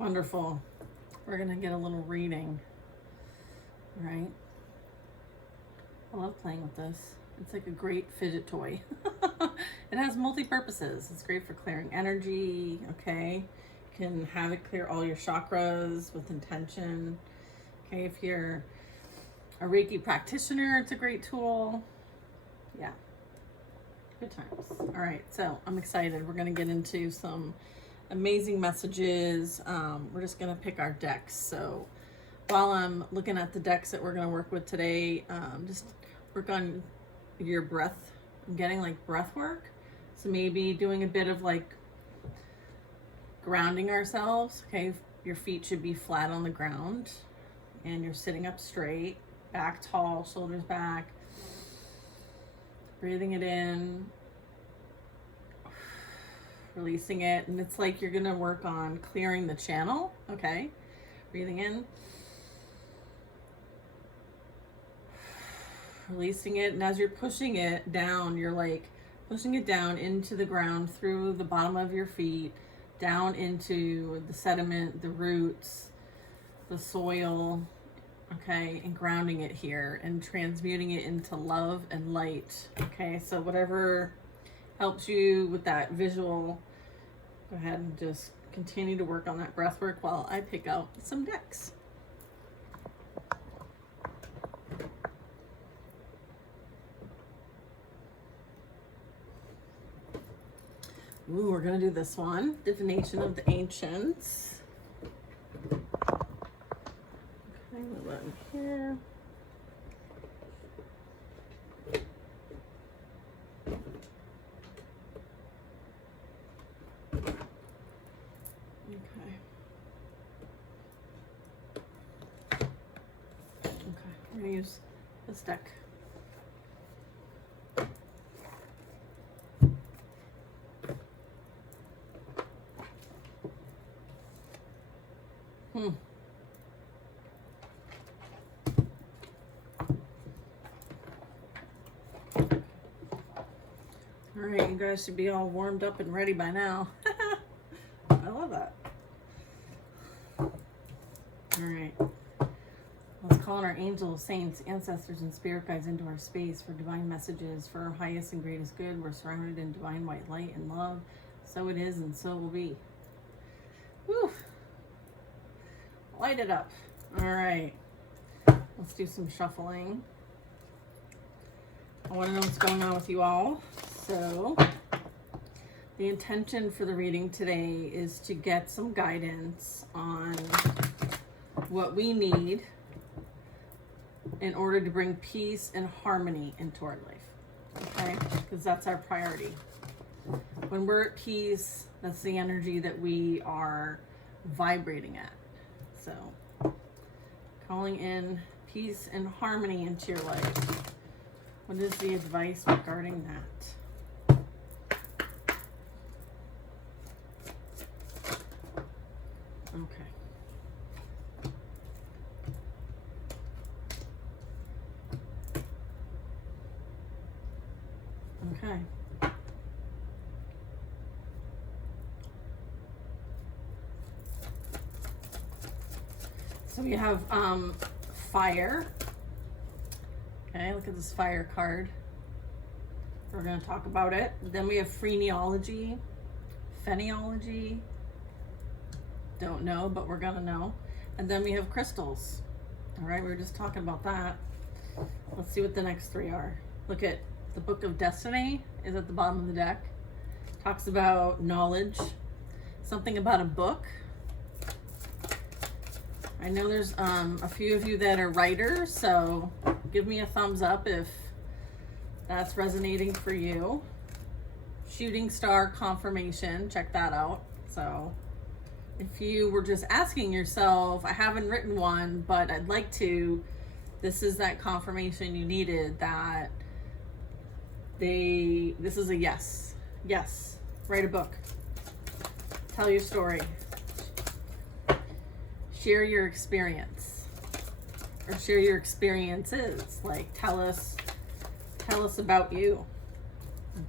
Wonderful. We're going to get a little reading, right? I love playing with this. It's like a great fidget toy. It has multi-purposes. It's great for clearing energy, okay? You can have it clear all your chakras with intention. Okay, if you're a Reiki practitioner, it's a great tool. Yeah, good times. All right, so I'm excited. We're gonna get into some amazing messages. We're just gonna pick our decks. So while I'm looking at the decks that we're gonna work with today, just work on your breath, getting like breath work. So maybe doing a bit of like grounding ourselves. Okay, your feet should be flat on the ground and you're sitting up straight, back tall, shoulders back. Breathing it in, releasing it, and it's like you're gonna work on clearing the channel. Okay, breathing in, releasing it, and as you're pushing it down, you're like pushing it down into the ground through the bottom of your feet, down into the sediment, the roots, the soil, okay, and grounding it here and transmuting it into love and light. Okay, so whatever helps you with that visual, go ahead and just continue to work on that breath work while I pick out some decks. Ooh, we're gonna do this one, Divination of the Ancients. Okay, we'll let in here. Okay. Okay, we're gonna use this deck. All right, you guys should be all warmed up and ready by now. I love that. All right. Let's call on our angels, saints, ancestors, and spirit guides into our space for divine messages for our highest and greatest good. We're surrounded in divine white light and love. So it is and so will be. Woo! Light it up. All right. Let's do some shuffling. I want to know what's going on with you all. So the intention for the reading today is to get some guidance on what we need in order to bring peace and harmony into our life. Okay? Because that's our priority. When we're at peace, that's the energy that we are vibrating at. So calling in peace and harmony into your life. What is the advice regarding that? Okay. Okay. So we have fire. Okay, look at this fire card. We're going to talk about it. Then we have phrenology, phenology. Don't know, but we're going to know. And then we have crystals. All right, we were just talking about that. Let's see what the next three are. Look at the Book of Destiny is at the bottom of the deck. Talks about knowledge. Something about a book. I know there's a few of you that are writers, so give me a thumbs up if that's resonating for you. Shooting star confirmation, check that out. So if you were just asking yourself, I haven't written one, but I'd like to, this is that confirmation you needed that this is a yes. Yes, write a book. Tell your story. Share your experience, or share your experiences. Like tell us about you.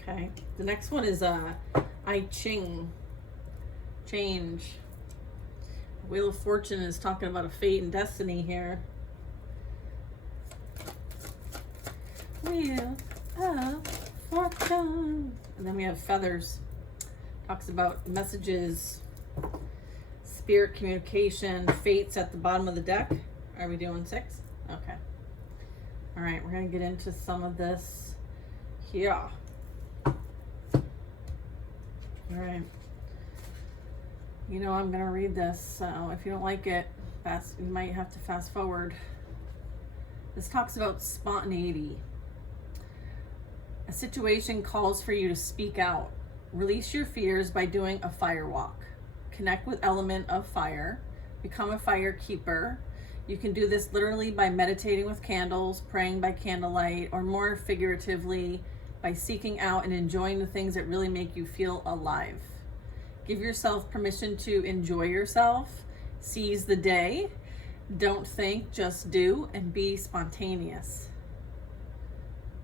Okay. The next one is I Ching, change. Wheel of Fortune is talking about a fate and destiny here. Wheel of Fortune. And then we have feathers. Talks about messages, spirit communication, fates at the bottom of the deck. Are we doing 6? Okay. All right, we're going to get into some of this here. All right. You know, I'm going to read this, so if you don't like it, you might have to fast forward. This talks about spontaneity. A situation calls for you to speak out. Release your fears by doing a fire walk. Connect with element of fire. Become a fire keeper. You can do this literally by meditating with candles, praying by candlelight, or more figuratively by seeking out and enjoying the things that really make you feel alive. Give yourself permission to enjoy yourself. Seize the day. Don't think, just do, and be spontaneous.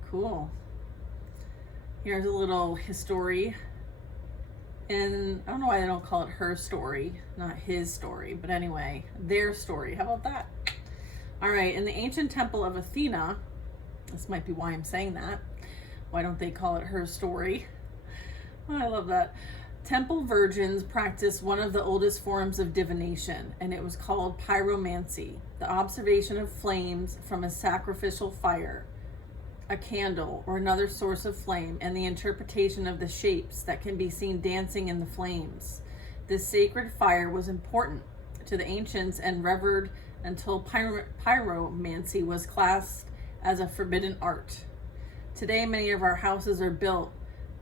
Cool. Here's a little history. And I don't know why they don't call it her story, not his story, but anyway, their story. How about that? All right, in the ancient temple of Athena, this might be why I'm saying that. Why don't they call it her story? Oh, I love that. Temple virgins practiced one of the oldest forms of divination, and it was called pyromancy, the observation of flames from a sacrificial fire, a candle, or another source of flame, and the interpretation of the shapes that can be seen dancing in the flames. This sacred fire was important to the ancients and revered until pyromancy was classed as a forbidden art. Today, many of our houses are built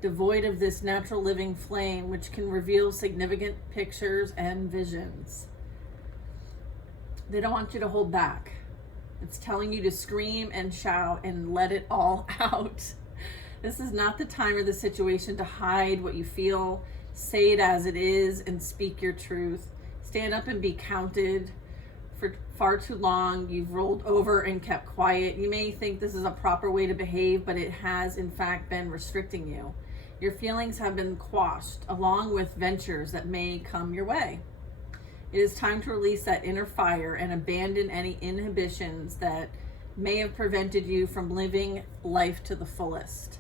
devoid of this natural living flame, which can reveal significant pictures and visions. They don't want you to hold back. It's telling you to scream and shout and let it all out. This is not the time or the situation to hide what you feel. Say it as it is and speak your truth. Stand up and be counted. For far too long, you've rolled over and kept quiet. You may think this is a proper way to behave, but it has in fact been restricting you. Your feelings have been quashed, along with ventures that may come your way. It is time to release that inner fire and abandon any inhibitions that may have prevented you from living life to the fullest.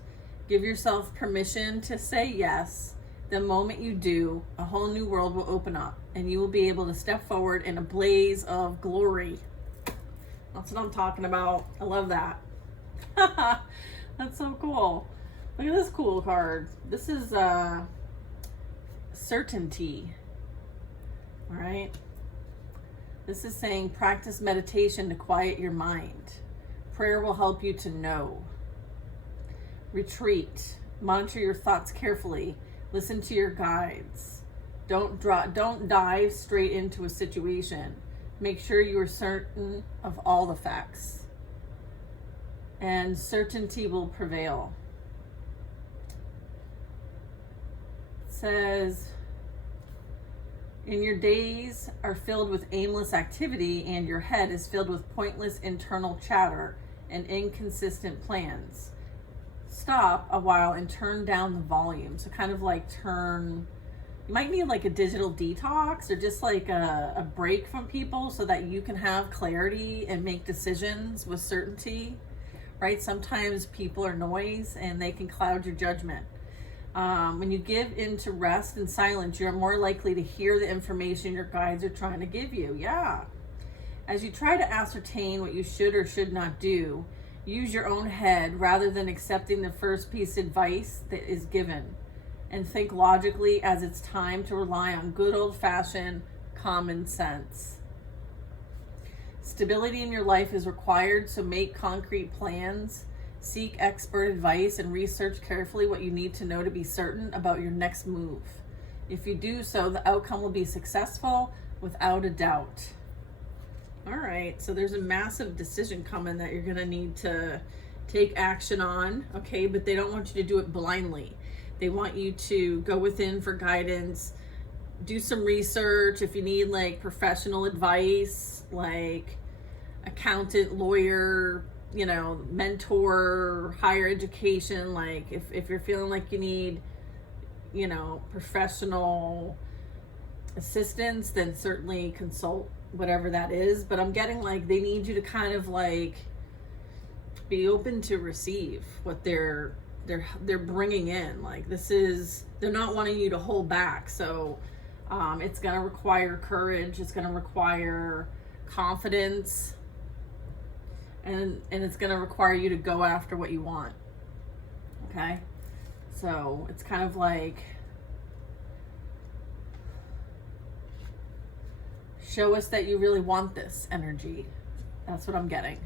Give yourself permission to say yes. The moment you do, a whole new world will open up, and you will be able to step forward in a blaze of glory. That's what I'm talking about. I love that. That's so cool. Look at this cool card. This is certainty. All right. This is saying practice meditation to quiet your mind. Prayer will help you to know. Retreat. Monitor your thoughts carefully. Listen to your guides. Don't dive straight into a situation. Make sure you are certain of all the facts. And certainty will prevail. It says, in your days are filled with aimless activity, and your head is filled with pointless internal chatter and inconsistent plans. Stop a while and turn down the volume. So kind of like you might need like a digital detox or just like a break from people so that you can have clarity and make decisions with certainty, right? Sometimes people are noise and they can cloud your judgment. When you give into rest and silence, you're more likely to hear the information your guides are trying to give you. Yeah. As you try to ascertain what you should or should not do, use your own head rather than accepting the first piece of advice that is given. And think logically, as it's time to rely on good old-fashioned common sense. Stability in your life is required, so make concrete plans. Seek expert advice and research carefully what you need to know to be certain about your next move. If you do so, the outcome will be successful without a doubt. All right, so there's a massive decision coming that you're going to need to take action on, okay? But they don't want you to do it blindly. They want you to go within for guidance, do some research. If you need like professional advice, like accountant, lawyer, mentor, higher education, like if you're feeling like you need, professional assistance, then certainly consult whatever that is. But I'm getting like they need you to kind of like be open to receive what they're bringing in. Like this is, they're not wanting you to hold back. So it's going to require courage. It's going to require confidence, and it's going to require you to go after what you want. Okay. So it's kind of like, show us that you really want this energy. That's what I'm getting.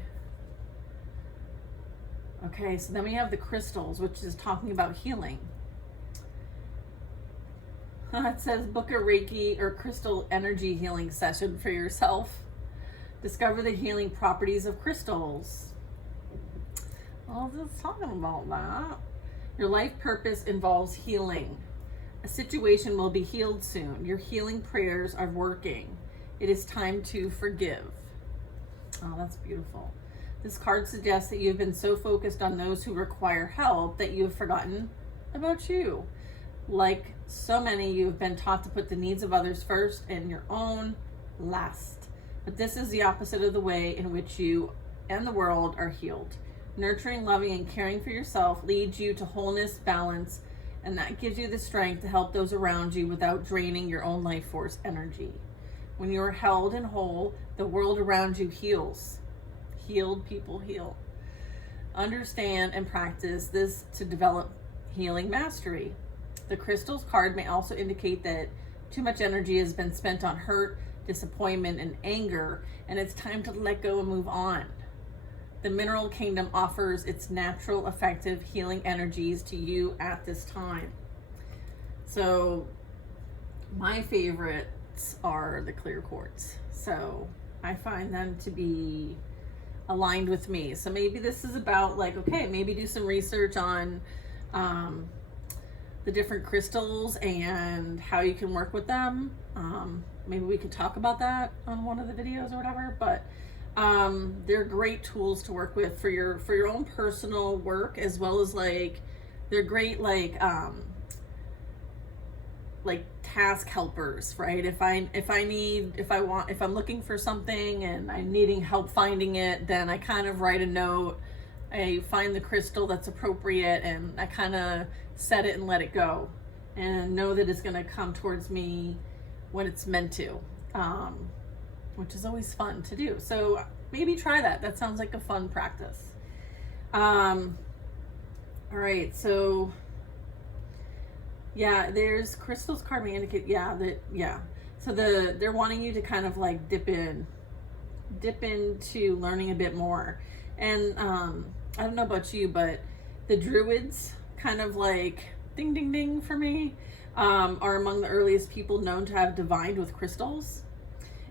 Okay, so then we have the crystals, which is talking about healing. It says book a Reiki or crystal energy healing session for yourself. Discover the healing properties of crystals. Well, it's talking about that. Your life purpose involves healing. A situation will be healed soon. Your healing prayers are working. It is time to forgive. Oh, that's beautiful. This card suggests that you've been so focused on those who require help that you have forgotten about you. Like so many, you've been taught to put the needs of others first and your own last. But this is the opposite of the way in which you and the world are healed. Nurturing, loving, and caring for yourself leads you to wholeness, balance, and that gives you the strength to help those around you without draining your own life force energy. When you are held and whole, the world around you heals. Healed people heal. Understand and practice this to develop healing mastery. The crystals card may also indicate that too much energy has been spent on hurt, disappointment, and anger, and it's time to let go and move on. The mineral kingdom offers its natural, effective healing energies to you at this time. So my favorites are the clear quartz. So I find them to be aligned with me. So maybe this is about like, okay, maybe do some research on the different crystals and how you can work with them. Maybe we could talk about that on one of the videos or whatever, but they're great tools to work with for your own personal work, as well as like they're great like task helpers, right? If I'm looking for something and I'm needing help finding it, then I kind of write a note, I find the crystal that's appropriate, and I kind of set it and let it go and know that it's going to come towards me when it's meant to, which is always fun to do. So maybe try that. That sounds like a fun practice. All right, so yeah, there's crystals card may indicate, so they're wanting you to kind of like dip into learning a bit more. And I don't know about you, but the druids kind of like ding ding ding for me are among the earliest people known to have divined with crystals,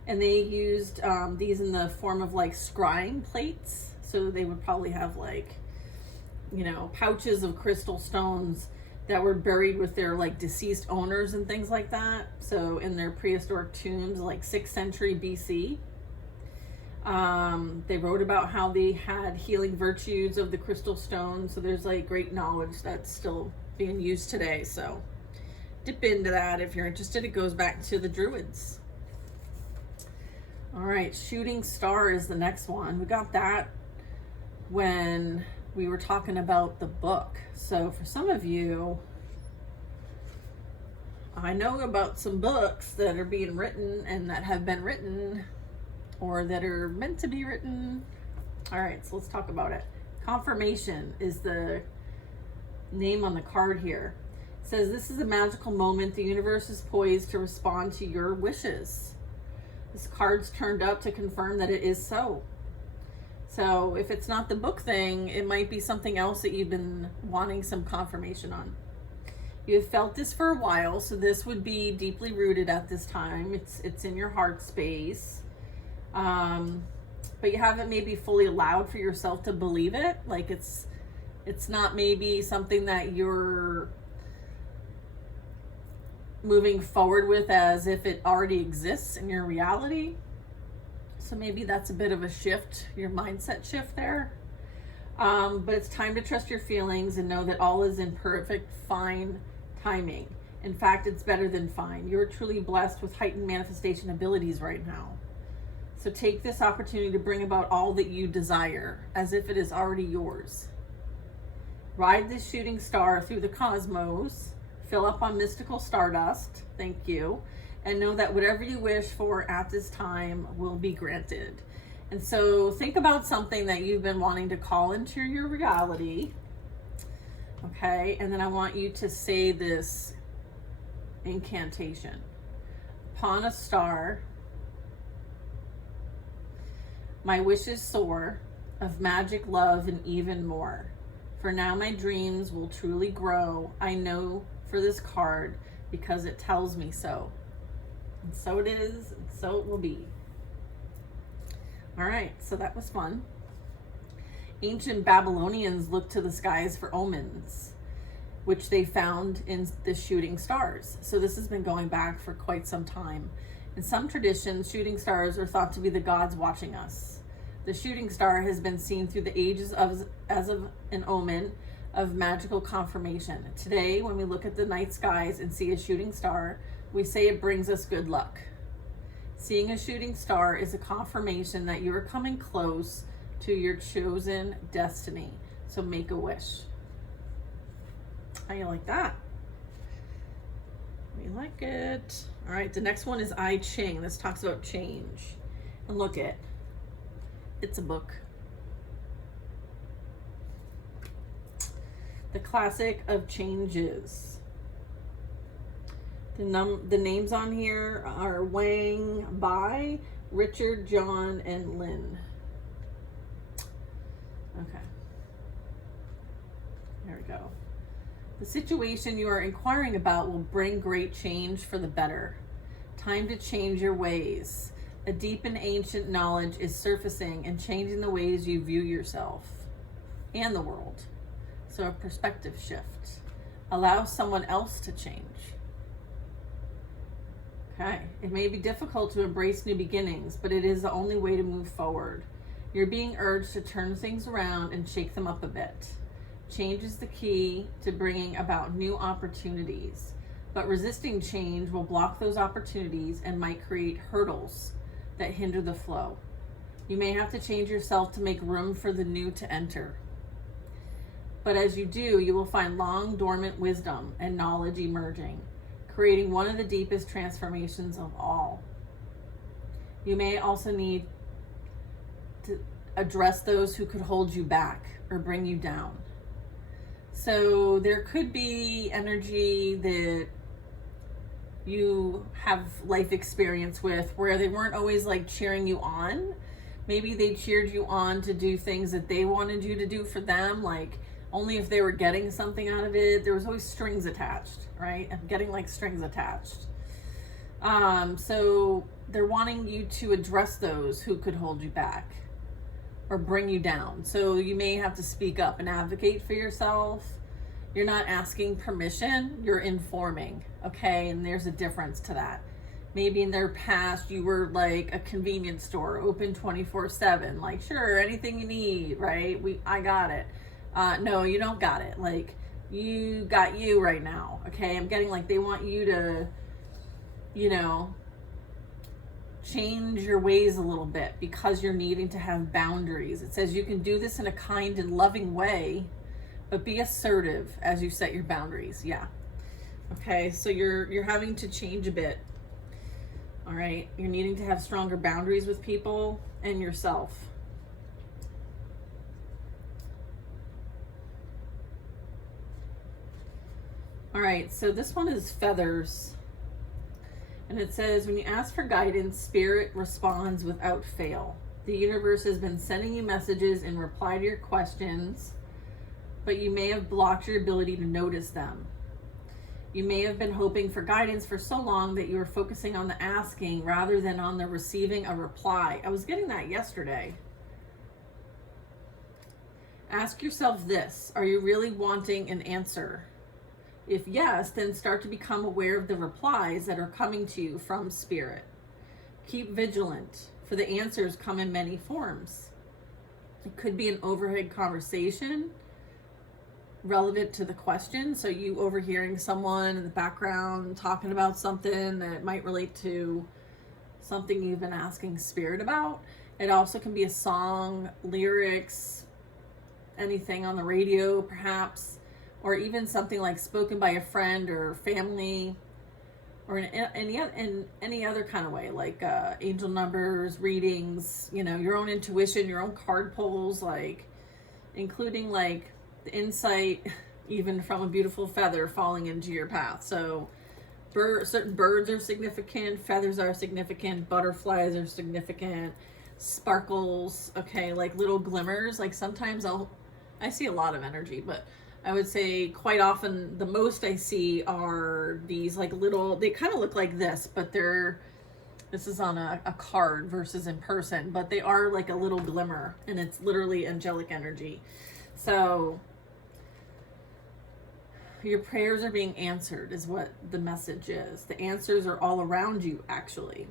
and they used these in the form of like scrying plates. So they would probably have like, you know, pouches of crystal stones that were buried with their like deceased owners and things like that. So in their prehistoric tombs, like 6th century BC, they wrote about how they had healing virtues of the crystal stones. So there's like great knowledge that's still being used today. So dip into that if you're interested. It goes back to the druids. All right, shooting star is the next one. We got that when we were talking about the book. So for some of you, I know about some books that are being written and that have been written or that are meant to be written. All right, so let's talk about it. Confirmation is the name on the card here. It says, this is a magical moment. The universe is poised to respond to your wishes. This card's turned up to confirm that it is so. So if it's not the book thing, it might be something else that you've been wanting some confirmation on. You have felt this for a while, so this would be deeply rooted at this time. It's in your heart space. But you haven't maybe fully allowed for yourself to believe it. Like it's not maybe something that you're moving forward with as if it already exists in your reality. So maybe that's a bit of a shift, your mindset shift there. But it's time to trust your feelings and know that all is in perfect, fine timing. In fact, it's better than fine. You're truly blessed with heightened manifestation abilities right now. So take this opportunity to bring about all that you desire as if it is already yours. Ride this shooting star through the cosmos, fill up on mystical stardust, thank you, and know that whatever you wish for at this time will be granted. And so think about something that you've been wanting to call into your reality, okay? And then I want you to say this incantation. Upon a star, my wishes soar of magic, love, and even more. For now my dreams will truly grow. I know for this card because it tells me so. And so it is, and so it will be. All right, so that was fun. Ancient Babylonians looked to the skies for omens, which they found in the shooting stars. So this has been going back for quite some time. In some traditions, shooting stars are thought to be the gods watching us. The shooting star has been seen through the ages as of an omen of magical confirmation. Today, when we look at the night skies and see a shooting star, we say it brings us good luck. Seeing a shooting star is a confirmation that you are coming close to your chosen destiny. So make a wish. How you like that? We like it. All right, the next one is I Ching. This talks about change. And look it. It's a book. The classic of changes. The names on here are Wang Bai, Richard, John, and Lynn. Okay. There we go. The situation you are inquiring about will bring great change for the better. Time to change your ways. A deep and ancient knowledge is surfacing and changing the ways you view yourself and the world. So a perspective shift. Allow someone else to change. Okay. It may be difficult to embrace new beginnings, but it is the only way to move forward. You're being urged to turn things around and shake them up a bit. Change is the key to bringing about new opportunities, but resisting change will block those opportunities and might create hurdles that hinder the flow. You may have to change yourself to make room for the new to enter. But as you do, you will find long dormant wisdom and knowledge emerging, creating one of the deepest transformations of all. You may also need to address those who could hold you back or bring you down. So there could be energy that you have life experience with where they weren't always like cheering you on. Maybe they cheered you on to do things that they wanted you to do for them, like only if they were getting something out of it. There was always strings attached, right? I'm getting like strings attached. So they're wanting you to address those who could hold you back or bring you down. So you may have to speak up and advocate for yourself. You're not asking permission, you're informing, okay? And there's a difference to that. Maybe in their past, you were like a convenience store, open 24/7, like, sure, anything you need, right? I got it. No, you don't got it. Like, you got you right now, okay? I'm getting like they want you to, change your ways a little bit because you're needing to have boundaries. It says you can do this in a kind and loving way, but be assertive as you set your boundaries. Yeah. Okay, so you're having to change a bit. All right, you're needing to have stronger boundaries with people and yourself. All right, so this one is feathers. And it says, when you ask for guidance, Spirit responds without fail. The universe has been sending you messages in reply to your questions, but you may have blocked your ability to notice them. You may have been hoping for guidance for so long that you were focusing on the asking rather than on the receiving a reply. I was getting that yesterday. Ask yourself this: are you really wanting an answer? If yes, then start to become aware of the replies that are coming to you from Spirit. Keep vigilant, for the answers come in many forms. It could be an overhead conversation, relevant to the question. So you overhearing someone in the background talking about something that might relate to something you've been asking spirit about. It also can be a song, lyrics, anything on the radio perhaps, or even something like spoken by a friend or family, or in any other kind of way, like angel numbers, readings, you know, your own intuition, your own card pulls, like including like the insight even from a beautiful feather falling into your path. So certain birds are significant, feathers are significant, butterflies are significant, sparkles, okay, like little glimmers. Like sometimes I see a lot of energy, but I would say quite often the most I see are these like little, they kind of look like this, but this is on a card versus in person, but they are like a little glimmer, and it's literally angelic energy. So your prayers are being answered is what the message is. The answers are all around you, actually.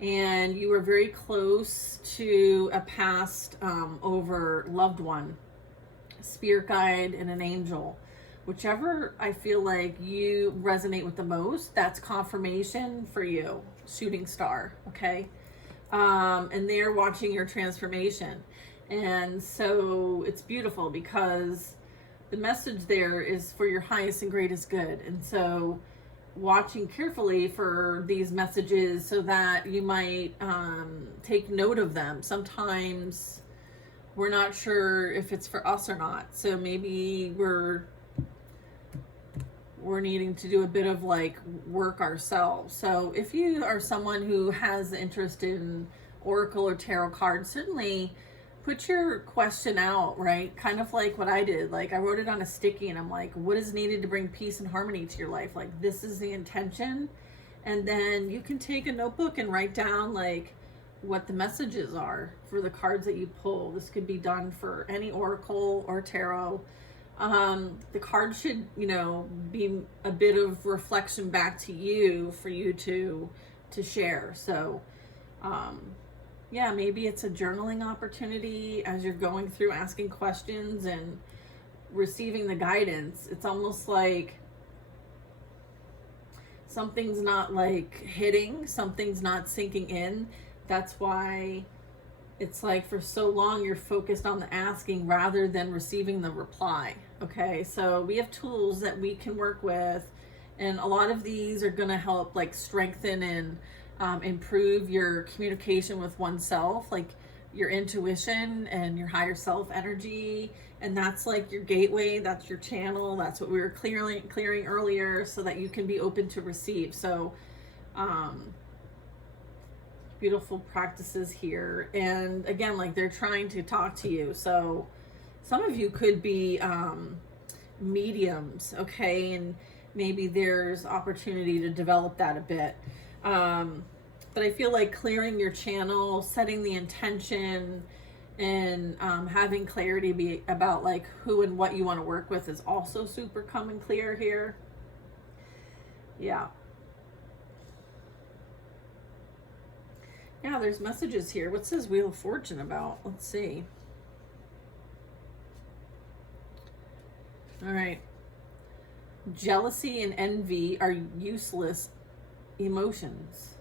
And you are very close to a past over loved one, spirit guide, and an angel. Whichever I feel like you resonate with the most, that's confirmation for you, shooting star, okay? And they're watching your transformation. And so it's beautiful because the message there is for your highest and greatest good. And so watching carefully for these messages so that you might take note of them. Sometimes we're not sure if it's for us or not. So maybe we're needing to do a bit of like work ourselves. So if you are someone who has interest in oracle or tarot cards, certainly put your question out, right? Kind of like what I did. Like I wrote it on a sticky and I'm like, what is needed to bring peace and harmony to your life? Like this is the intention. And then you can take a notebook and write down like what the messages are for the cards that you pull. This could be done for any oracle or tarot. The card should, you know, be a bit of reflection back to you for you to share. So, yeah, maybe it's a journaling opportunity as you're going through asking questions and receiving the guidance. It's almost like something's not like hitting, something's not sinking in. That's why it's like for so long you're focused on the asking rather than receiving the reply. Okay, so we have tools that we can work with, and a lot of these are going to help like strengthen and improve your communication with oneself, like your intuition and your higher self energy. And that's like your gateway, that's your channel, that's what we were clearing earlier, so that you can be open to receive. So beautiful practices here. And again, like they're trying to talk to you. So some of you could be mediums, okay? And maybe there's opportunity to develop that a bit. But I feel like clearing your channel, setting the intention, and having clarity about like who and what you want to work with is also super coming clear here. Yeah. Yeah, there's messages here. What's this Wheel of Fortune about? Let's see. All right. Jealousy and envy are useless emotions.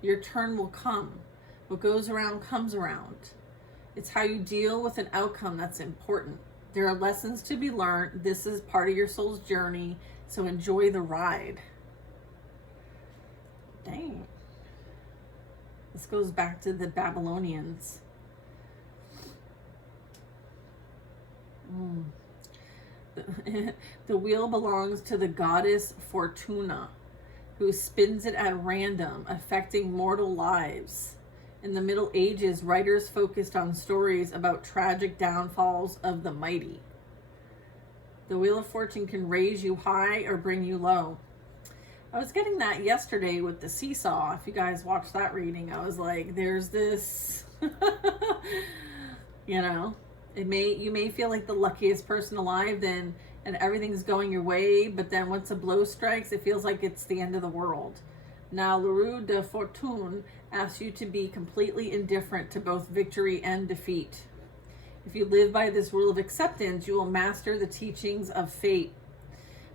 Your turn will come. What goes around comes around. It's how you deal with an outcome that's important. There are lessons to be learned. This is part of your soul's journey, so enjoy the ride. Dang. This goes back to the Babylonians. The wheel belongs to the goddess Fortuna, who spins it at random, affecting mortal lives. In the Middle Ages, writers focused on stories about tragic downfalls of the mighty. The Wheel of Fortune can raise you high or bring you low. I was getting that yesterday with the seesaw. If you guys watched that reading, I was like, there's this, you know, you may feel like the luckiest person alive then, and everything's going your way, but then once a blow strikes, it feels like it's the end of the world. Now, Le Roue de Fortune asks you to be completely indifferent to both victory and defeat. If you live by this rule of acceptance, you will master the teachings of fate,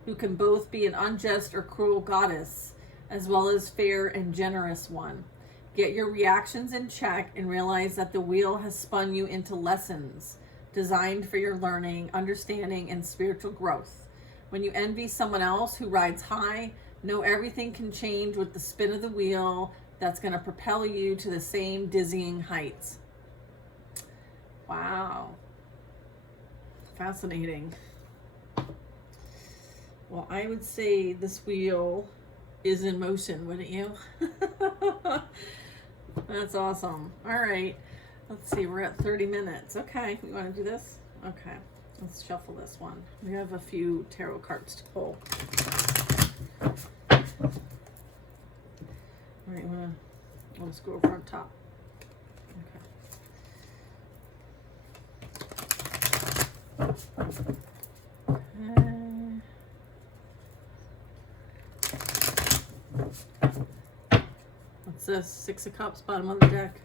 who can both be an unjust or cruel goddess, as well as fair and generous one. Get your reactions in check and realize that the wheel has spun you into lessons designed for your learning, understanding, and spiritual growth. When you envy someone else who rides high, know everything can change with the spin of the wheel that's going to propel you to the same dizzying heights. Wow. Fascinating. Well, I would say this wheel is in motion, wouldn't you? That's awesome. All right. Let's see. We're at 30 minutes. Okay. We want to do this? Okay. Let's shuffle this one. We have a few tarot cards to pull. All right. I'm going to scroll over on top. What's this? Six of Cups, bottom of the deck.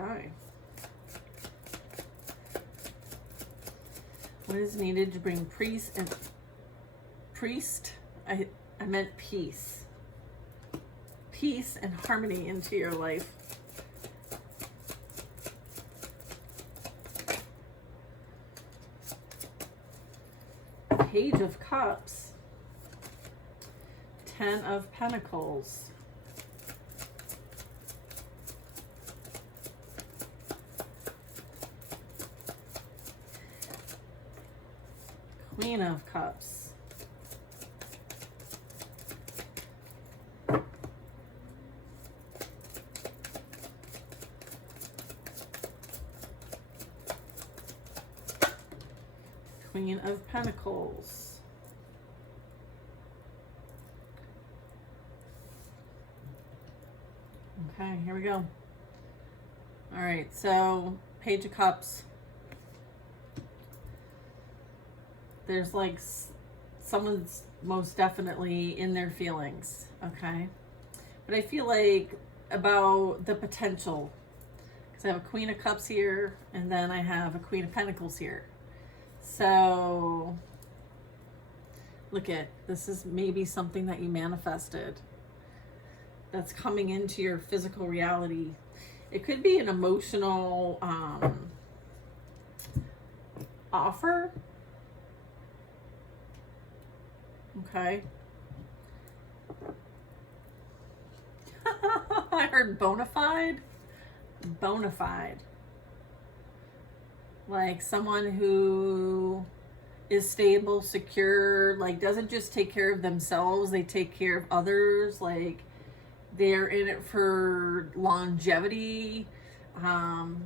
Okay. What is needed to bring I meant peace. Peace and harmony into your life. Page of Cups, 10 of Pentacles, Queen of Cups, Queen of Pentacles, okay, here we go. All right, so Page of Cups. There's like someone's most definitely in their feelings, okay? But I feel like about the potential, because I have a Queen of Cups here, and then I have a Queen of Pentacles here. So, look at, this is maybe something that you manifested that's coming into your physical reality. It could be an emotional offer. Okay. I heard bona fide. Bona fide. Like someone who is stable, secure, like doesn't just take care of themselves, they take care of others, like they're in it for longevity.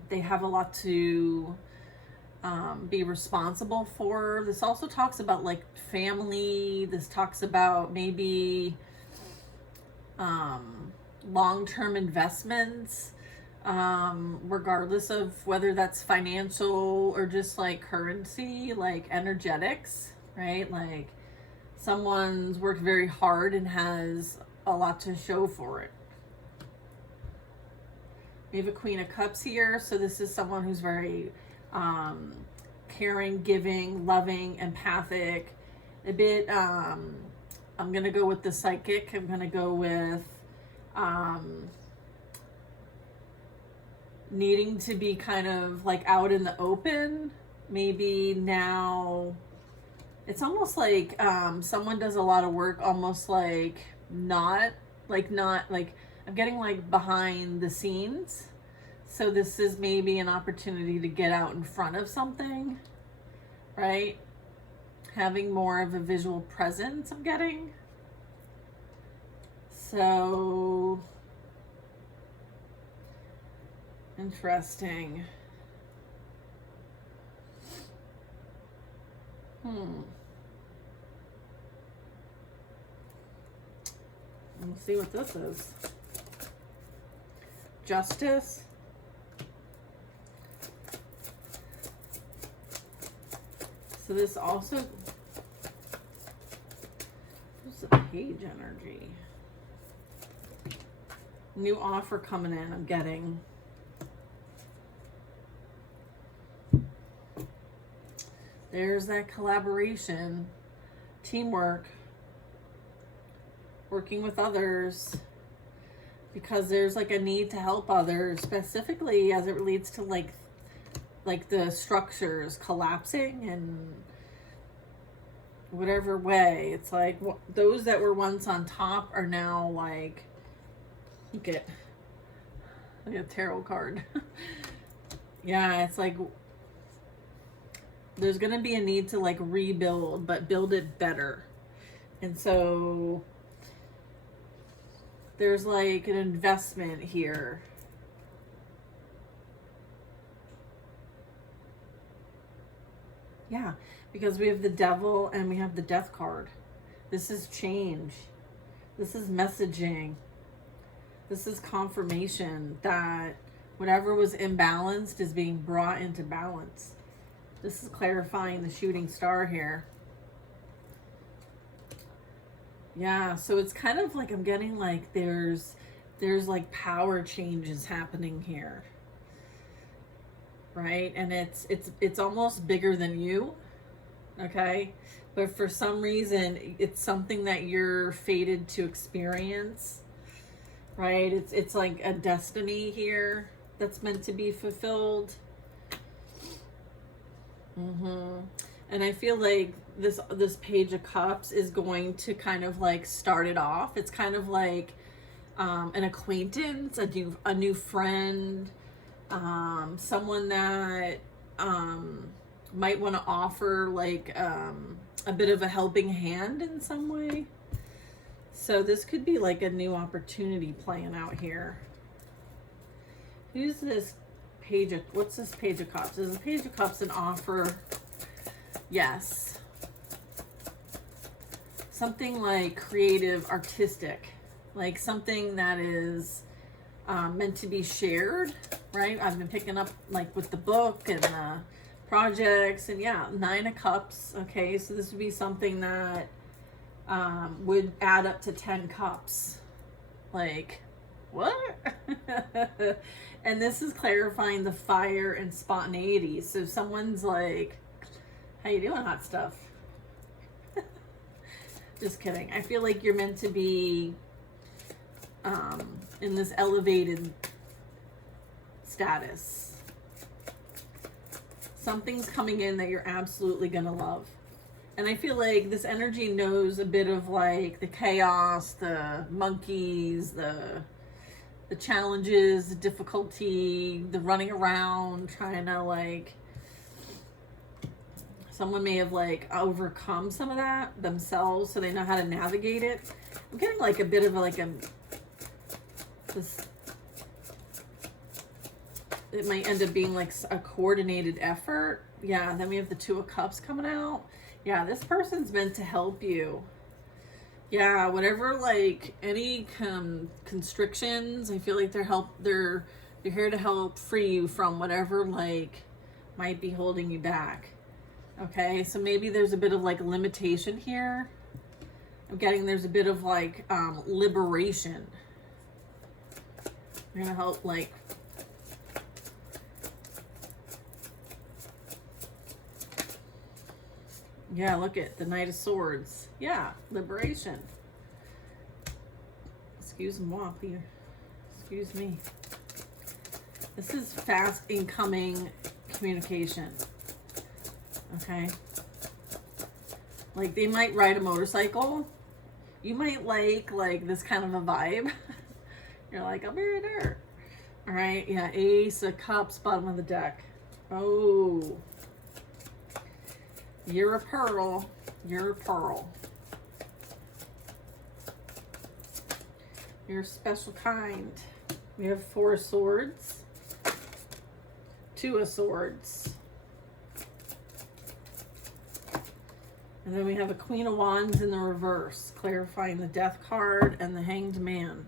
They have a lot to be responsible for. This also talks about like family. This talks about maybe long-term investments, regardless of whether that's financial or just like currency, like energetics, right? Like someone's worked very hard and has a lot to show for it. We have a Queen of Cups here, so this is someone who's very caring, giving, loving, empathic, a bit I'm gonna go with the psychic. I'm gonna go with needing to be kind of like out in the open. Maybe now it's almost like someone does a lot of work, almost like not like I'm getting like behind the scenes. So this is maybe an opportunity to get out in front of something, right? Having more of a visual presence, I'm getting. So interesting. Let's see what this is. Justice. So this also, what's the Page energy? New offer coming in, I'm getting. There's that collaboration, teamwork, working with others, because there's like a need to help others, specifically as it relates to like the structures collapsing and whatever way. It's like those that were once on top are now like, look at a tarot card. Yeah, it's like there's gonna be a need to like rebuild, but build it better. And so there's like an investment here. Yeah, because we have the devil and we have the death card. This is change. This is messaging. This is confirmation that whatever was imbalanced is being brought into balance. This is clarifying the shooting star here. Yeah, so it's kind of like I'm getting like there's like power changes happening here. Right? And it's almost bigger than you. Okay? But for some reason it's something that you're fated to experience. Right? It's like a destiny here that's meant to be fulfilled. And I feel like this Page of Cups is going to kind of like start it off. It's kind of like an acquaintance, a new friend, someone that might want to offer like a bit of a helping hand in some way. So this could be like a new opportunity playing out here. Who's this Page of, what's this Page of Cups? Is the Page of Cups an offer? Yes. Something like creative, artistic, like something that is meant to be shared, right? I've been picking up like with the book and the projects, and yeah, 9 of Cups. Okay, so this would be something that would add up to 10 cups. Like, what? And this is clarifying the fire and spontaneity. So someone's like, how you doing, hot stuff? Just kidding. I feel like you're meant to be in this elevated status. Something's coming in that you're absolutely gonna love. And I feel like this energy knows a bit of like the chaos, the monkeys, the challenges, the difficulty, the running around, trying to like, someone may have like overcome some of that themselves, so they know how to navigate it. I'm getting like a bit of like this, it might end up being like a coordinated effort. Yeah, and then we have the 2 of Cups coming out. Yeah, this person's meant to help you. Yeah, whatever, like any constrictions, I feel like they're here to help free you from whatever like might be holding you back. Okay, so maybe there's a bit of like limitation here. I'm getting there's a bit of like liberation. You're gonna help like yeah, look at the Knight of Swords. Yeah, liberation. Excuse-moi, please. Excuse me. This is fast incoming communication. Okay. Like they might ride a motorcycle. You might like this kind of a vibe. You're like, I'll be right there. All right. Yeah. Ace of Cups, bottom of the deck. Oh. You're a pearl. You're a pearl. You're a special kind. We have 4 of Swords. 2 of Swords. And then we have a Queen of Wands in the reverse, clarifying the Death card and the Hanged Man.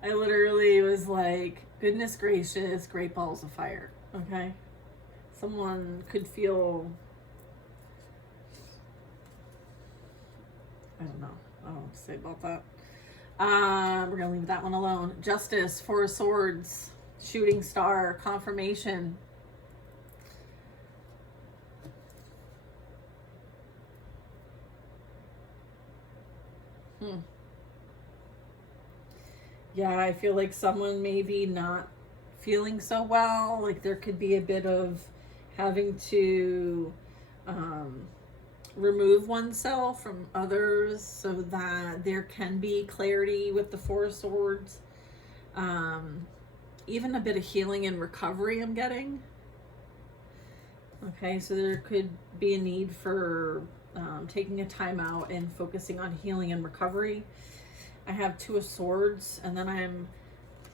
I literally was like, goodness gracious, great balls of fire. Okay. Someone could feel, I don't know what to say about that. We're gonna leave that one alone. Justice, Four of Swords, Shooting Star, Confirmation. Yeah, I feel like someone maybe not feeling so well. Like there could be a bit of having to remove oneself from others so that there can be clarity with the Four of Swords. Even a bit of healing and recovery I'm getting. Okay, so there could be a need for taking a time out and focusing on healing and recovery. I have Two of Swords, and then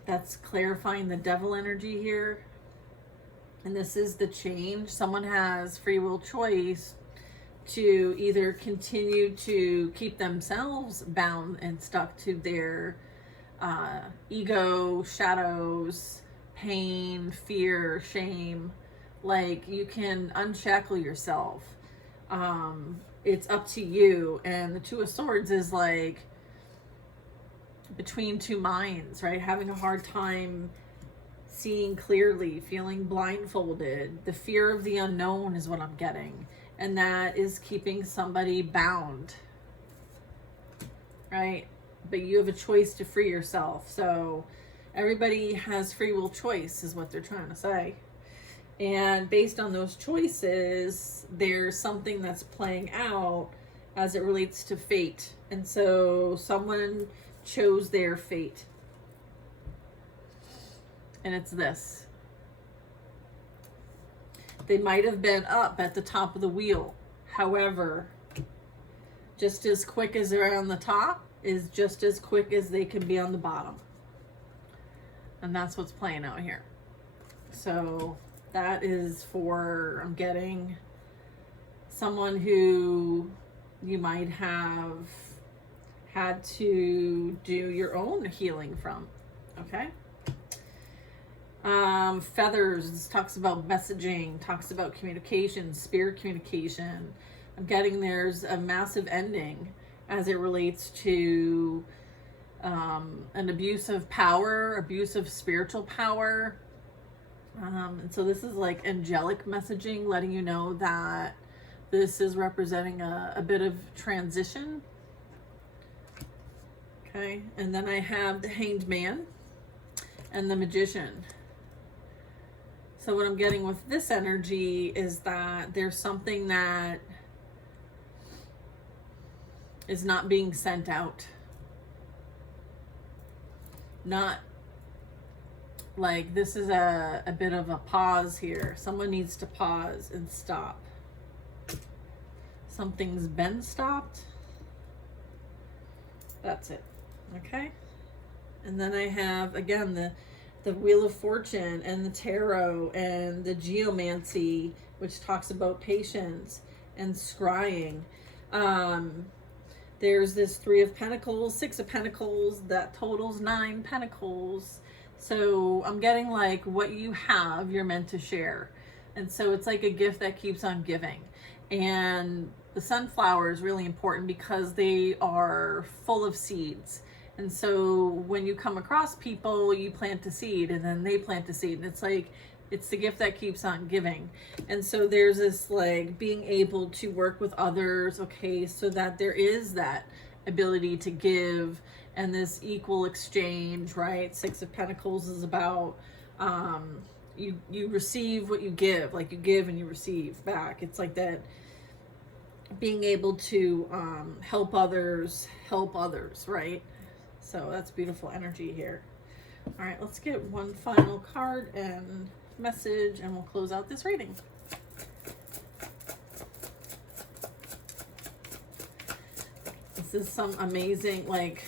that's clarifying the devil energy here. And this is the change. Someone has free will choice to either continue to keep themselves bound and stuck to their ego, shadows, pain, fear, shame. Like, you can unshackle yourself. It's up to you. And the Two of Swords is like between two minds, right? Having a hard time seeing clearly, feeling blindfolded. The fear of the unknown is what I'm getting. And that is keeping somebody bound, right? But you have a choice to free yourself. So everybody has free will choice is what they're trying to say. And based on those choices, there's something that's playing out as it relates to fate. And so someone chose their fate. And it's this. They might have been up at the top of the wheel. However, just as quick as they're on the top is just as quick as they can be on the bottom. And that's what's playing out here. So that is for, I'm getting someone who you might have had to do your own healing from, okay? Feathers, this talks about messaging, talks about communication, spirit communication. I'm getting there's a massive ending as it relates to an abuse of power, abuse of spiritual power. And so this is like angelic messaging, letting you know that this is representing a bit of transition. Okay, and then I have the Hanged Man and the Magician. So what I'm getting with this energy is that there's something that is not being sent out. Not like this is a bit of a pause here. Someone needs to pause and stop. Something's been stopped. That's it. Okay. And then I have, again, the Wheel of Fortune and the Tarot and the Geomancy, which talks about patience and scrying. There's this Three of Pentacles, Six of Pentacles, that totals 9 Pentacles. So I'm getting like what you have, you're meant to share. And so it's like a gift that keeps on giving. And the sunflower is really important because they are full of seeds. And so when you come across people, you plant a seed and then they plant a seed. And it's like, it's the gift that keeps on giving. And so there's this like being able to work with others, okay, so that there is that ability to give and this equal exchange, right? Six of Pentacles is about you receive what you give, like you give and you receive back. It's like that being able to help others, right? So that's beautiful energy here. All right, let's get one final card and message and we'll close out this reading. This is some amazing, like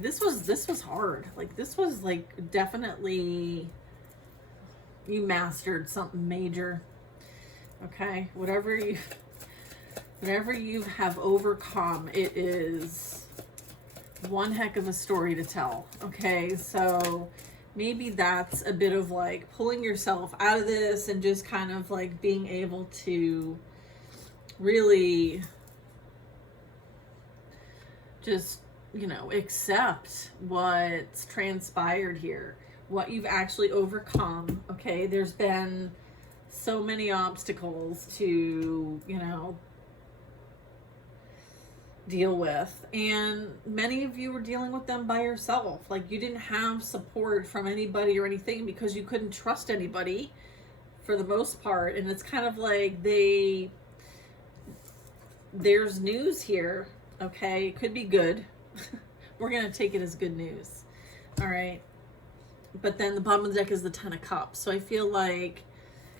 this was hard. Like this was like definitely you mastered something major. Okay, whatever you have overcome, it is one heck of a story to tell. Okay, so maybe that's a bit of like pulling yourself out of this and just kind of like being able to really just accept what's transpired here, what you've actually overcome. Okay, there's been so many obstacles to, deal with, and many of you were dealing with them by yourself. Like, you didn't have support from anybody or anything because you couldn't trust anybody for the most part. And it's kind of like there's news here. Okay, it could be good. We're gonna take it as good news. All right, but then the bottom of the deck is the 10 of Cups. So I feel like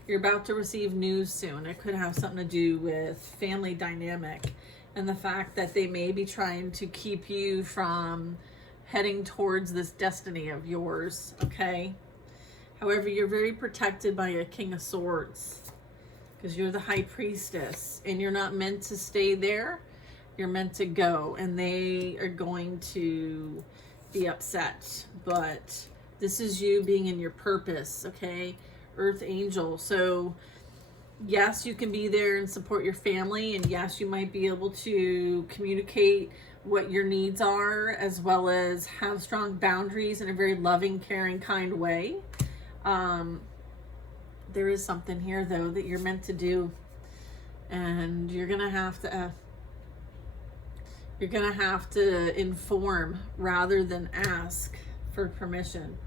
you're about to receive news soon. It could have something to do with family dynamic and the fact that they may be trying to keep you from heading towards this destiny of yours. Okay, however, you're very protected by a King of Swords because you're the High Priestess, and you're not meant to stay there. You're meant to go, and they are going to be upset. But this is you being in your purpose. Okay, Earth Angel. So yes, you can be there and support your family, and yes, you might be able to communicate what your needs are, as well as have strong boundaries in a very loving, caring, kind way. There is something here, though, that you're meant to do, and you're gonna have to inform rather than ask for permission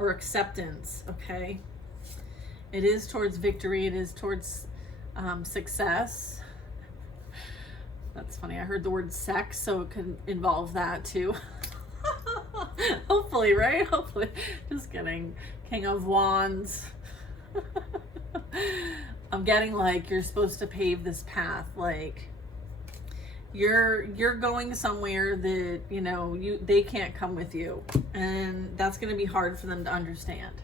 or acceptance. Okay, it is towards victory. It is towards success. That's funny. I heard the word sex, so it could involve that too. Hopefully, right? Hopefully. Just kidding. King of Wands. I'm getting like you're supposed to pave this path. Like you're going somewhere that they can't come with you, and that's going to be hard for them to understand.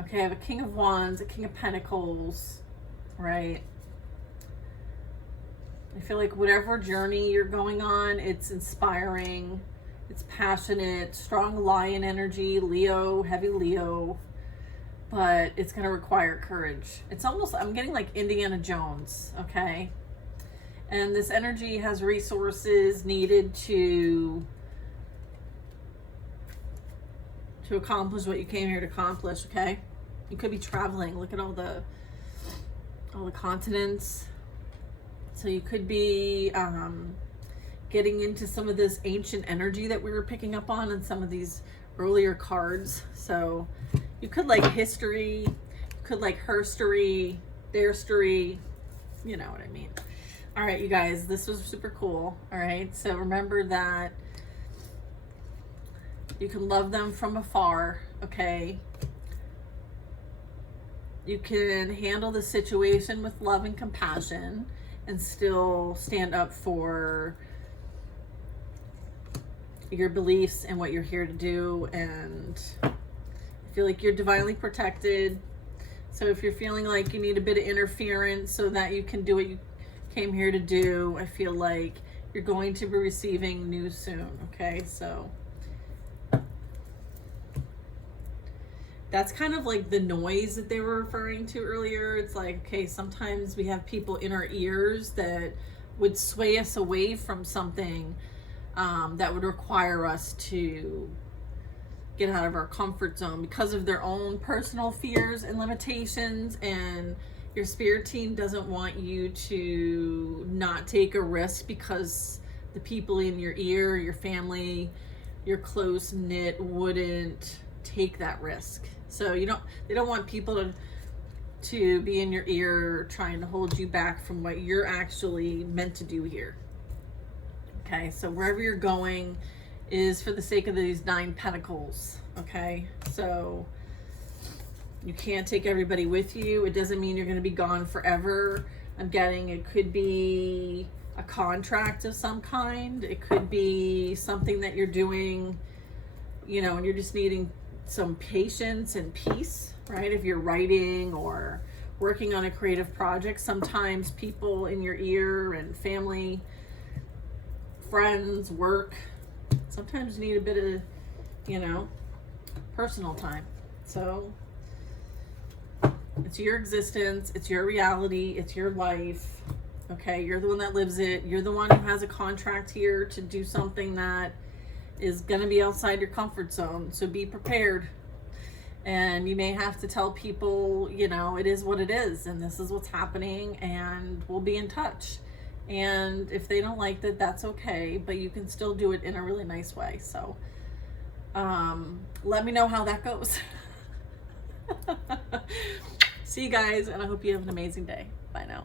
Okay, I have a King of Wands, a King of Pentacles, right? I feel like whatever journey you're going on, it's inspiring, it's passionate, strong lion energy, Leo, heavy Leo, but it's going to require courage. It's almost, I'm getting like Indiana Jones, okay? And this energy has resources needed to accomplish what you came here to accomplish. Okay, you could be traveling. Look at all the continents. So you could be getting into some of this ancient energy that we were picking up on in some of these earlier cards. So you could like history, you could like herstory, theirstory, you know what I mean. All right, you guys, this was super cool. All right, so remember that you can love them from afar, okay? You can handle the situation with love and compassion and still stand up for your beliefs and what you're here to do. And I feel like you're divinely protected. So if you're feeling like you need a bit of interference so that you can do what you came here to do, I feel like you're going to be receiving news soon, okay? So that's kind of like the noise that they were referring to earlier. It's like, okay, sometimes we have people in our ears that would sway us away from something that would require us to get out of our comfort zone because of their own personal fears and limitations. And your spirit team doesn't want you to not take a risk because the people in your ear, your family, your close knit wouldn't take that risk. So they don't want people to be in your ear trying to hold you back from what you're actually meant to do here. Okay, so wherever you're going is for the sake of these 9 pentacles. Okay, so you can't take everybody with you. It doesn't mean you're going to be gone forever. I'm getting it could be a contract of some kind. It could be something that you're doing, and you're just needing some patience and peace, right? If you're writing or working on a creative project, sometimes people in your ear and family, friends, work, sometimes you need a bit of, personal time. So it's your existence, it's your reality, it's your life. Okay, you're the one that lives it. You're the one who has a contract here to do something that is going to be outside your comfort zone. So be prepared. And you may have to tell people, you know, it is what it is, and this is what's happening, and we'll be in touch. And if they don't like that, that's okay, but you can still do it in a really nice way. So let me know how that goes. See you guys, and I hope you have an amazing day. Bye now.